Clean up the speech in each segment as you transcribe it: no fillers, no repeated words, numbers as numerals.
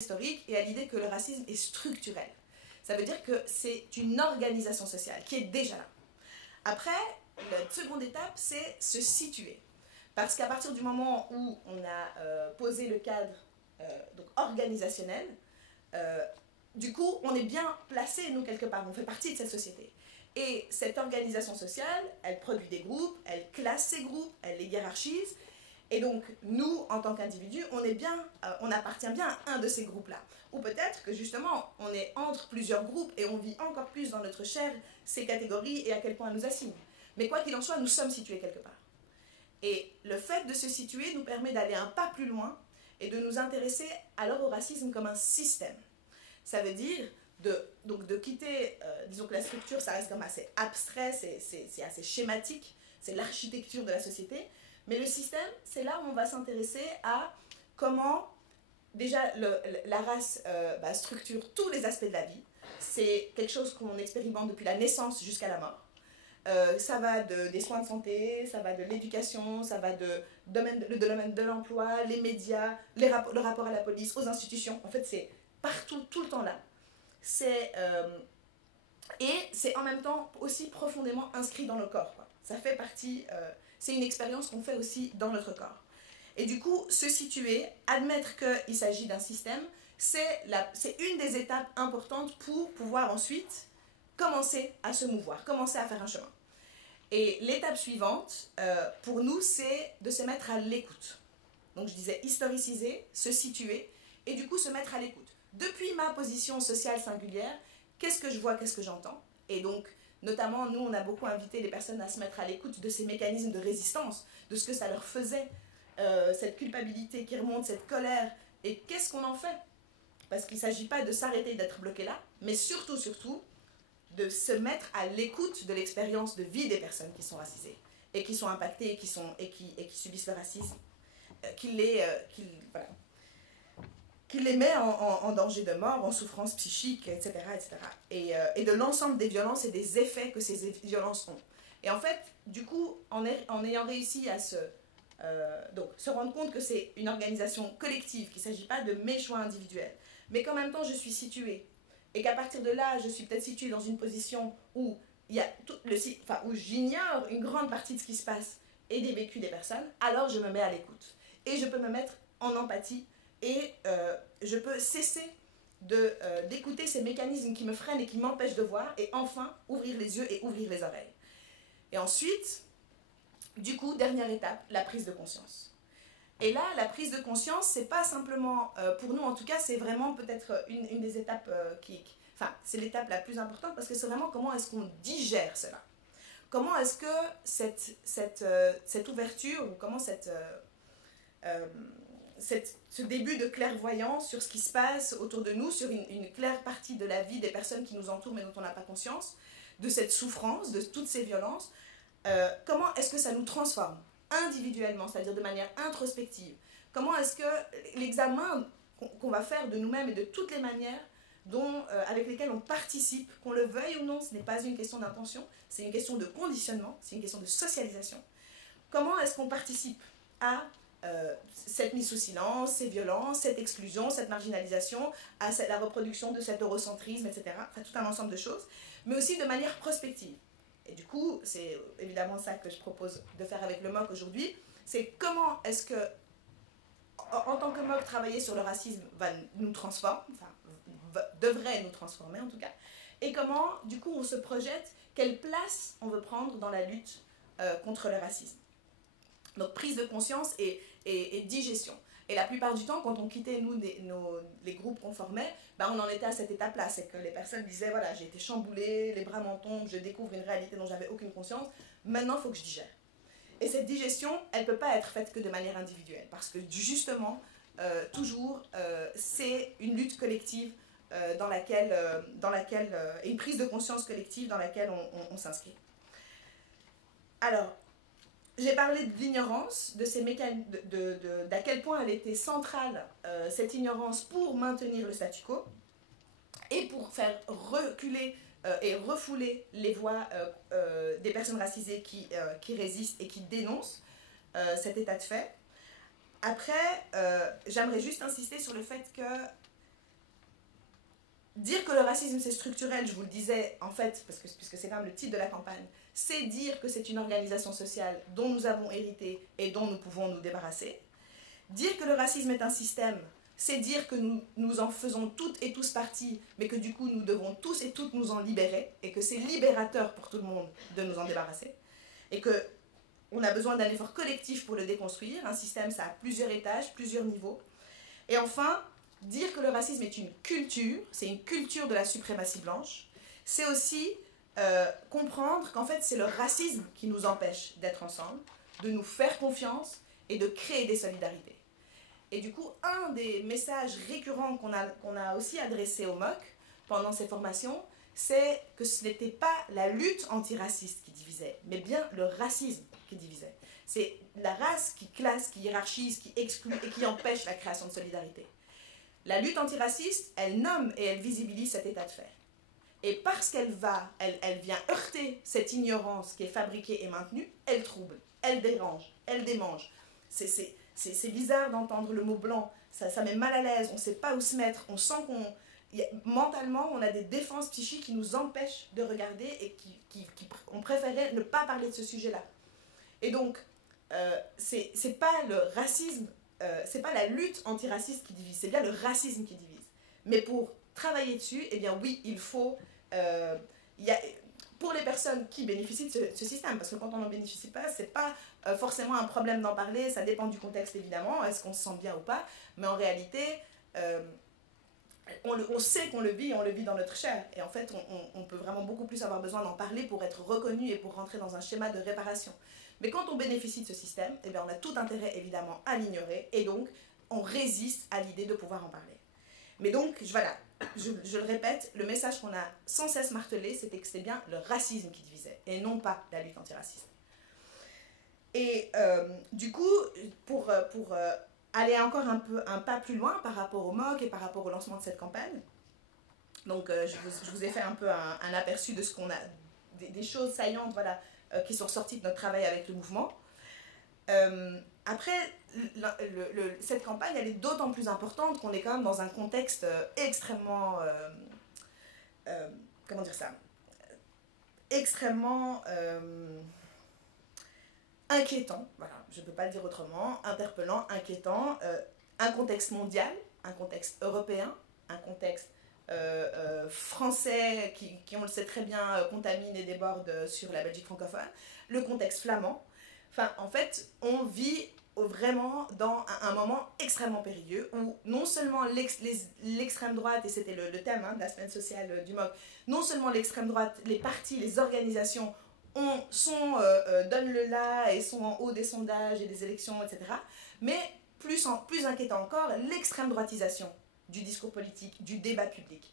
historique et à l'idée que le racisme est structurel. Ça veut dire que c'est une organisation sociale qui est déjà là. Après, la seconde étape, c'est se situer. Parce qu'à partir du moment où on a posé le cadre donc organisationnel, du coup, on est bien placé, nous, quelque part. On fait partie de cette société. Et cette organisation sociale, elle produit des groupes, elle classe ces groupes, elle les hiérarchise. Et donc, nous, en tant qu'individus, on appartient bien à un de ces groupes-là. Ou peut-être que, justement, on est entre plusieurs groupes et on vit encore plus dans notre chair ces catégories et à quel point elles nous assignent. Mais quoi qu'il en soit, nous sommes situés quelque part. Et le fait de se situer nous permet d'aller un pas plus loin et de nous intéresser alors au racisme comme un système. Ça veut dire de quitter, disons que la structure, ça reste comme assez abstrait, c'est assez schématique, c'est l'architecture de la société. Mais le système, c'est là où on va s'intéresser à comment déjà la race structure tous les aspects de la vie. C'est quelque chose qu'on expérimente depuis la naissance jusqu'à la mort. Ça va des soins de santé, ça va de l'éducation, ça va le domaine de l'emploi, les médias, le rapport à la police, aux institutions. En fait, c'est partout, tout le temps là. Et c'est en même temps aussi profondément inscrit dans nos corps, quoi. Ça fait partie, c'est une expérience qu'on fait aussi dans notre corps. Et du coup, se situer, admettre qu'il s'agit d'un système, c'est une des étapes importantes pour pouvoir ensuite commencer à se mouvoir, commencer à faire un chemin. Et l'étape suivante, pour nous, c'est de se mettre à l'écoute. Donc je disais historiciser, se situer, et du coup se mettre à l'écoute. Depuis ma position sociale singulière, qu'est-ce que je vois, qu'est-ce que j'entends? Et donc, notamment, nous, on a beaucoup invité les personnes à se mettre à l'écoute de ces mécanismes de résistance, de ce que ça leur faisait, cette culpabilité qui remonte, cette colère, et qu'est-ce qu'on en fait? Parce qu'il ne s'agit pas de s'arrêter d'être bloqué là, mais surtout, de se mettre à l'écoute de l'expérience de vie des personnes qui sont racisées, et qui sont impactées, et qui subissent le racisme, qui les met en danger de mort, en souffrance psychique, etc. Et de l'ensemble des violences et des effets que ces violences ont. Et en fait, du coup, en ayant réussi à se rendre compte que c'est une organisation collective, qu'il ne s'agit pas de mes choix individuels, mais qu'en même temps je suis située, et qu'à partir de là, je suis peut-être située dans une position où, où j'ignore une grande partie de ce qui se passe et des vécus des personnes, alors je me mets à l'écoute. Et je peux me mettre en empathie et je peux cesser d'écouter ces mécanismes qui me freinent et qui m'empêchent de voir et enfin ouvrir les yeux et ouvrir les oreilles. Et ensuite, du coup, dernière étape, la prise de conscience. Et là, la prise de conscience, c'est pas simplement, pour nous en tout cas, c'est vraiment peut-être une des étapes c'est l'étape la plus importante parce que c'est vraiment comment est-ce qu'on digère cela. Comment est-ce que cette ouverture, ou comment ce début de clairvoyance sur ce qui se passe autour de nous, sur une claire partie de la vie des personnes qui nous entourent mais dont on n'a pas conscience, de cette souffrance, de toutes ces violences, comment est-ce que ça nous transforme individuellement, c'est-à-dire de manière introspective? Comment est-ce que l'examen qu'on va faire de nous-mêmes et de toutes les manières avec lesquelles on participe, qu'on le veuille ou non, ce n'est pas une question d'intention, c'est une question de conditionnement, c'est une question de socialisation. Comment est-ce qu'on participe à cette mise sous silence, ces violences, cette exclusion, cette marginalisation, à la reproduction de cet eurocentrisme, etc. Enfin, tout un ensemble de choses, mais aussi de manière prospective. Et du coup, c'est évidemment ça que je propose de faire avec le MOC aujourd'hui, c'est comment est-ce que, en tant que MOC, travailler sur le racisme va nous transformer, devrait nous transformer en tout cas, et comment, du coup, on se projette, quelle place on veut prendre dans la lutte contre le racisme. Donc, prise de conscience et digestion. Et la plupart du temps, quand on quittait, nous, les groupes qu'on formait, on en était à cette étape-là. C'est que les personnes disaient, voilà, j'ai été chamboulée, les bras m'en tombent, je découvre une réalité dont j'avais aucune conscience. Maintenant, il faut que je digère. Et cette digestion, elle ne peut pas être faite que de manière individuelle. Parce que, justement, toujours, c'est une lutte collective dans laquelle et une prise de conscience collective dans laquelle on s'inscrit. Alors, j'ai parlé de l'ignorance, de ces d'à quel point elle était centrale, cette ignorance, pour maintenir le statu quo et pour faire reculer et refouler les voix des personnes racisées qui résistent et qui dénoncent cet état de fait. Après, j'aimerais juste insister sur le fait que dire que le racisme c'est structurel, je vous le disais en fait, puisque c'est quand même le titre de la campagne, c'est dire que c'est une organisation sociale dont nous avons hérité et dont nous pouvons nous débarrasser. Dire que le racisme est un système, c'est dire que nous en faisons toutes et tous partie, mais que du coup nous devons tous et toutes nous en libérer, et que c'est libérateur pour tout le monde de nous en débarrasser, et que on a besoin d'un effort collectif pour le déconstruire. Un système, ça a plusieurs étages, plusieurs niveaux. Et enfin, dire que le racisme est une culture, c'est une culture de la suprématie blanche, c'est aussi comprendre qu'en fait c'est le racisme qui nous empêche d'être ensemble, de nous faire confiance et de créer des solidarités. Et du coup, un des messages récurrents qu'on a aussi adressé au MOC pendant ces formations, c'est que ce n'était pas la lutte antiraciste qui divisait, mais bien le racisme qui divisait. C'est la race qui classe, qui hiérarchise, qui exclut et qui empêche la création de solidarité. La lutte antiraciste, elle nomme et elle visibilise cet état de fait. Et parce qu'elle vient heurter cette ignorance qui est fabriquée et maintenue, elle trouble, elle dérange, elle démange. C'est bizarre d'entendre le mot blanc, ça met mal à l'aise, on ne sait pas où se mettre, on sent mentalement, on a des défenses psychiques qui nous empêchent de regarder et on préférait ne pas parler de ce sujet-là. Et donc, c'est pas le racisme, c'est pas la lutte antiraciste qui divise, c'est bien le racisme qui divise. Mais pour travailler dessus, eh bien oui, il faut... pour les personnes qui bénéficient de ce système, parce que quand on n'en bénéficie pas, c'est pas forcément un problème d'en parler, ça dépend du contexte évidemment, est-ce qu'on se sent bien ou pas, mais en réalité, on sait qu'on le vit, on le vit dans notre chair, et en fait on peut vraiment beaucoup plus avoir besoin d'en parler pour être reconnu et pour rentrer dans un schéma de réparation. Mais quand on bénéficie de ce système, eh bien on a tout intérêt évidemment à l'ignorer, et donc on résiste à l'idée de pouvoir en parler. Mais donc, voilà, je le répète, le message qu'on a sans cesse martelé, c'était que c'était bien le racisme qui divisait, et non pas la lutte antiraciste. Et du coup, pour aller encore un pas plus loin par rapport au MOC et par rapport au lancement de cette campagne, donc je vous ai fait un peu un aperçu de ce qu'on a, des choses saillantes, voilà, qui sont sorties de notre travail avec le mouvement. Après, cette campagne, elle est d'autant plus importante qu'on est quand même dans un contexte extrêmement... comment dire ça, extrêmement inquiétant, voilà, je ne peux pas le dire autrement, interpellant, inquiétant, un contexte mondial, un contexte européen, un contexte français qui, on le sait très bien, contamine et déborde sur la Belgique francophone, le contexte flamand. Enfin, en fait, on vit vraiment dans un moment extrêmement périlleux où non seulement l'extrême droite, et c'était le thème de la semaine sociale du MOC, non seulement l'extrême droite, les partis, les organisations donnent le là et sont en haut des sondages et des élections, etc. Mais plus inquiétant encore, l'extrême droitisation du discours politique, du débat public,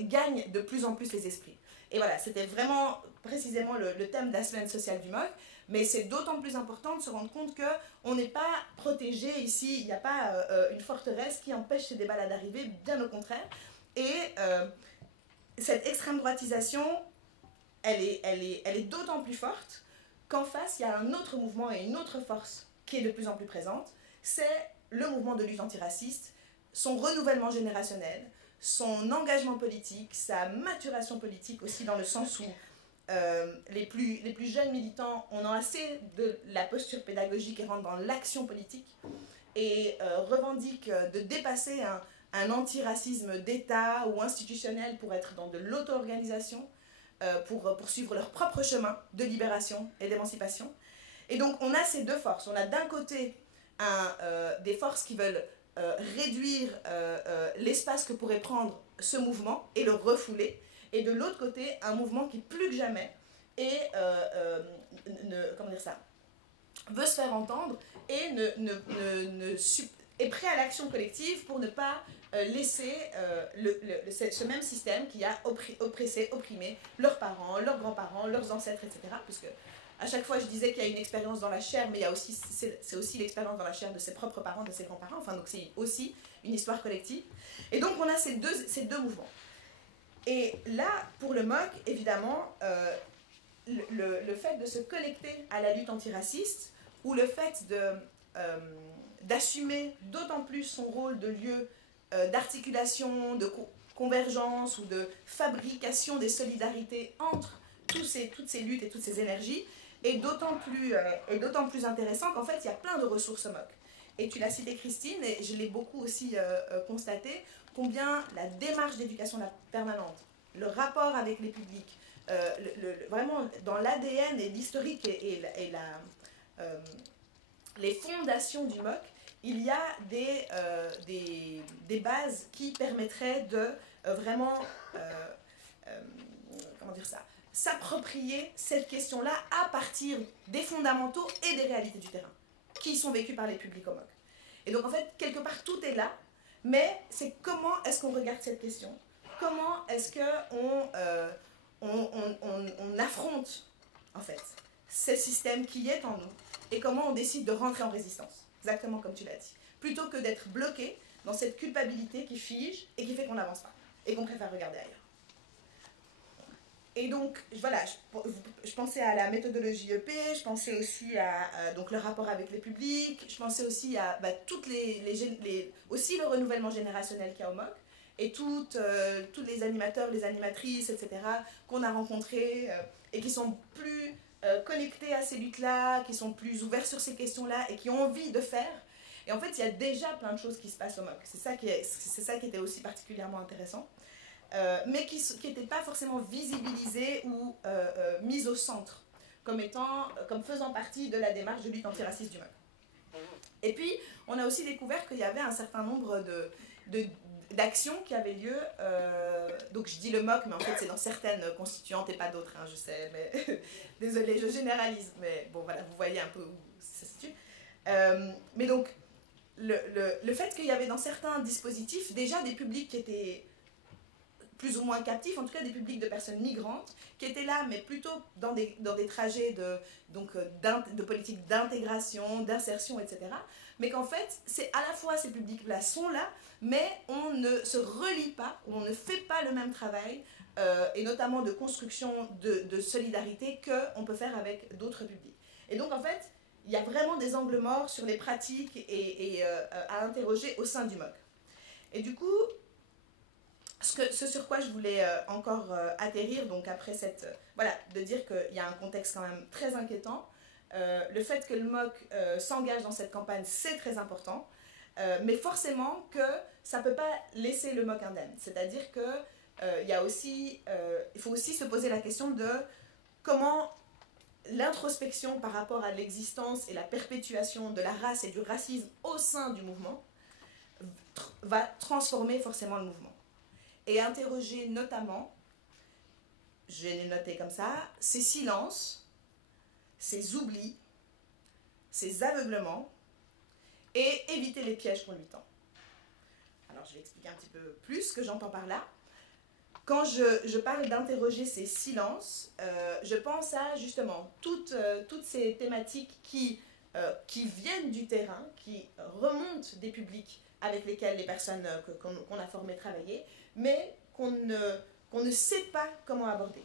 gagne de plus en plus les esprits. Et voilà, c'était vraiment précisément le thème de la semaine sociale du MOC. Mais c'est d'autant plus important de se rendre compte qu'on n'est pas protégé ici, il n'y a pas une forteresse qui empêche ces débats-là d'arriver, bien au contraire. Et cette extrême droitisation, elle est d'autant plus forte qu'en face, il y a un autre mouvement et une autre force qui est de plus en plus présente, c'est le mouvement de lutte antiraciste, son renouvellement générationnel, son engagement politique, sa maturation politique aussi dans le sens où les plus jeunes militants en ont assez de la posture pédagogique et rentrent dans l'action politique et revendiquent de dépasser un antiracisme d'État ou institutionnel pour être dans de l'auto-organisation, pour poursuivre leur propre chemin de libération et d'émancipation. Et donc on a ces deux forces. On a d'un côté des forces qui veulent réduire l'espace que pourrait prendre ce mouvement et le refouler, et de l'autre côté, un mouvement qui, plus que jamais, est veut se faire entendre et est prêt à l'action collective pour ne pas laisser ce même système qui a oppressé, opprimé leurs parents, leurs grands-parents, leurs ancêtres, etc. Puisque à chaque fois, je disais qu'il y a une expérience dans la chair, mais c'est aussi l'expérience dans la chair de ses propres parents, de ses grands-parents. Enfin, donc c'est aussi une histoire collective. Et donc, on a ces deux mouvements. Et là, pour le MOC, évidemment, le fait de se connecter à la lutte antiraciste, ou le fait d'assumer d'autant plus son rôle de lieu d'articulation, de convergence ou de fabrication des solidarités entre toutes ces luttes et toutes ces énergies est d'autant plus intéressant qu'en fait, il y a plein de ressources au MOC. Et tu l'as cité, Christine, et je l'ai beaucoup aussi constaté, combien la démarche d'éducation permanente, le rapport avec les publics, vraiment dans l'ADN et l'historique et les fondations du MOC, il y a des bases qui permettraient de vraiment, comment dire ça, s'approprier cette question-là à partir des fondamentaux et des réalités du terrain qui sont vécues par les publics au MOC. Et donc en fait, quelque part, tout est là, mais c'est comment est-ce qu'on regarde cette question, comment est-ce qu'on affronte en fait ce système qui est en nous et comment on décide de rentrer en résistance, exactement comme tu l'as dit, plutôt que d'être bloqué dans cette culpabilité qui fige et qui fait qu'on n'avance pas et qu'on préfère regarder ailleurs. Et donc, voilà, je pensais à la méthodologie EP, je pensais aussi à donc le rapport avec les publics, je pensais aussi à toutes aussi le renouvellement générationnel qu'il y a au MOC, et tous les animateurs, les animatrices, etc., qu'on a rencontrés et qui sont plus connectés à ces luttes-là, qui sont plus ouverts sur ces questions-là et qui ont envie de faire. Et en fait, il y a déjà plein de choses qui se passent au MOC. C'est ça qui était aussi particulièrement intéressant. Mais qui n'étaient pas forcément visibilisées ou mises au centre, comme faisant partie de la démarche de lutte antiraciste du MOC. Et puis, on a aussi découvert qu'il y avait un certain nombre d'actions qui avaient lieu, donc je dis le MOC, mais en fait c'est dans certaines constituantes et pas d'autres, hein, je sais, mais désolée, je généralise, mais bon voilà, vous voyez un peu où ça se situe. Mais donc, le fait qu'il y avait dans certains dispositifs déjà des publics qui étaient plus ou moins captifs, en tout cas des publics de personnes migrantes, qui étaient là, mais plutôt dans des trajets de politique d'intégration, d'insertion, etc. Mais qu'en fait, c'est à la fois ces publics-là sont là, mais on ne se relie pas, on ne fait pas le même travail, et notamment de construction de solidarité qu'on peut faire avec d'autres publics. Et donc en fait, il y a vraiment des angles morts sur les pratiques et à interroger au sein du MOC. Et du coup, ce sur quoi je voulais encore atterrir, donc après de dire qu'il y a un contexte quand même très inquiétant. Le fait que le MOC s'engage dans cette campagne, c'est très important, mais forcément que ça ne peut pas laisser le MOC indemne. C'est-à-dire qu'il il faut aussi se poser la question de comment l'introspection par rapport à l'existence et la perpétuation de la race et du racisme au sein du mouvement va transformer forcément le mouvement. Et interroger notamment, je l'ai noté comme ça, ces silences, ces oublis, ces aveuglements, et éviter les pièges qu'on lui tend. Alors je vais expliquer un petit peu plus ce que j'entends par là. Quand je parle d'interroger ces silences, je pense à justement toutes ces thématiques qui viennent du terrain, qui remontent des publics avec lesquels les personnes qu'on a formées travaillent, mais qu'on ne sait pas comment aborder.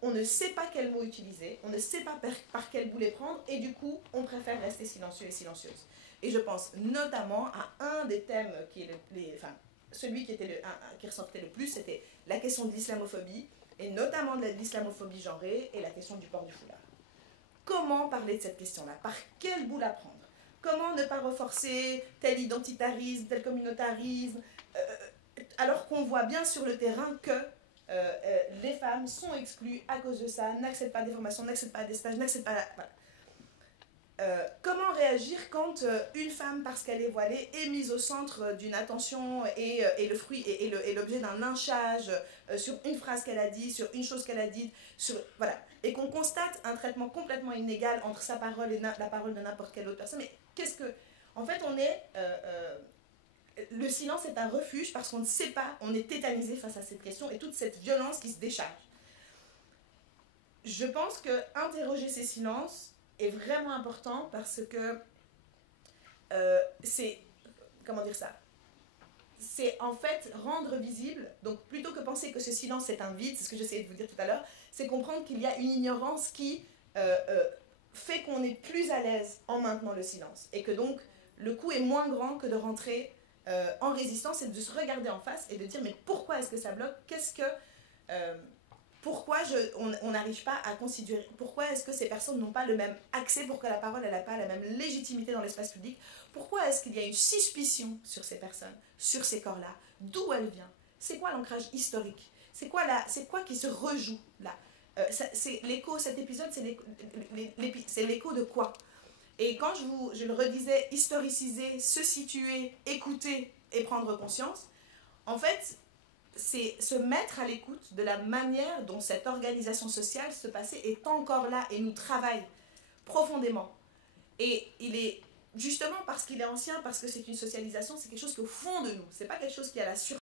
On ne sait pas quel mot utiliser, on ne sait pas par quel bout les prendre, et du coup, on préfère rester silencieux et silencieuse. Et je pense notamment à un des thèmes qui est celui qui ressortait le plus, c'était la question de l'islamophobie, et notamment de l'islamophobie genrée, et la question du port du foulard. Comment parler de cette question-là? Par quel bout la prendre? Comment ne pas renforcer tel identitarisme, tel communautarisme, alors qu'on voit bien sur le terrain que les femmes sont exclues à cause de ça, n'acceptent pas des formations, n'acceptent pas des stages, n'acceptent pas... Voilà. Comment réagir quand une femme, parce qu'elle est voilée, est mise au centre d'une attention et le fruit et l'objet d'un lynchage sur une phrase qu'elle a dit, sur une chose qu'elle a dite, voilà, et qu'on constate un traitement complètement inégal entre sa parole et la parole de n'importe quelle autre personne. Mais en fait, le silence est un refuge parce qu'on ne sait pas, on est tétanisé face à cette question et toute cette violence qui se décharge. Je pense que interroger ces silences est vraiment important parce que c'est en fait rendre visible, donc plutôt que penser que ce silence est un vide, c'est ce que j'essayais de vous dire tout à l'heure, c'est comprendre qu'il y a une ignorance qui fait qu'on est plus à l'aise en maintenant le silence et que donc le coût est moins grand que de rentrer en résistance, c'est de se regarder en face et de dire mais pourquoi est-ce que ça bloque? Pourquoi on n'arrive pas à considérer, pourquoi est-ce que ces personnes n'ont pas le même accès, pourquoi la parole n'a pas la même légitimité dans l'espace public, pourquoi est-ce qu'il y a une suspicion sur ces personnes, sur ces corps-là, d'où elle vient, c'est quoi l'ancrage historique, c'est quoi qui se rejoue là, c'est l'écho, cet épisode c'est l'écho de quoi? Et quand je le redisais, historiciser, se situer, écouter et prendre conscience, en fait, c'est se mettre à l'écoute de la manière dont cette organisation sociale se passait est encore là et nous travaille profondément. Et il est, justement parce qu'il est ancien, parce que c'est une socialisation, c'est quelque chose qui est au fond de nous, c'est pas quelque chose qui est à la surface.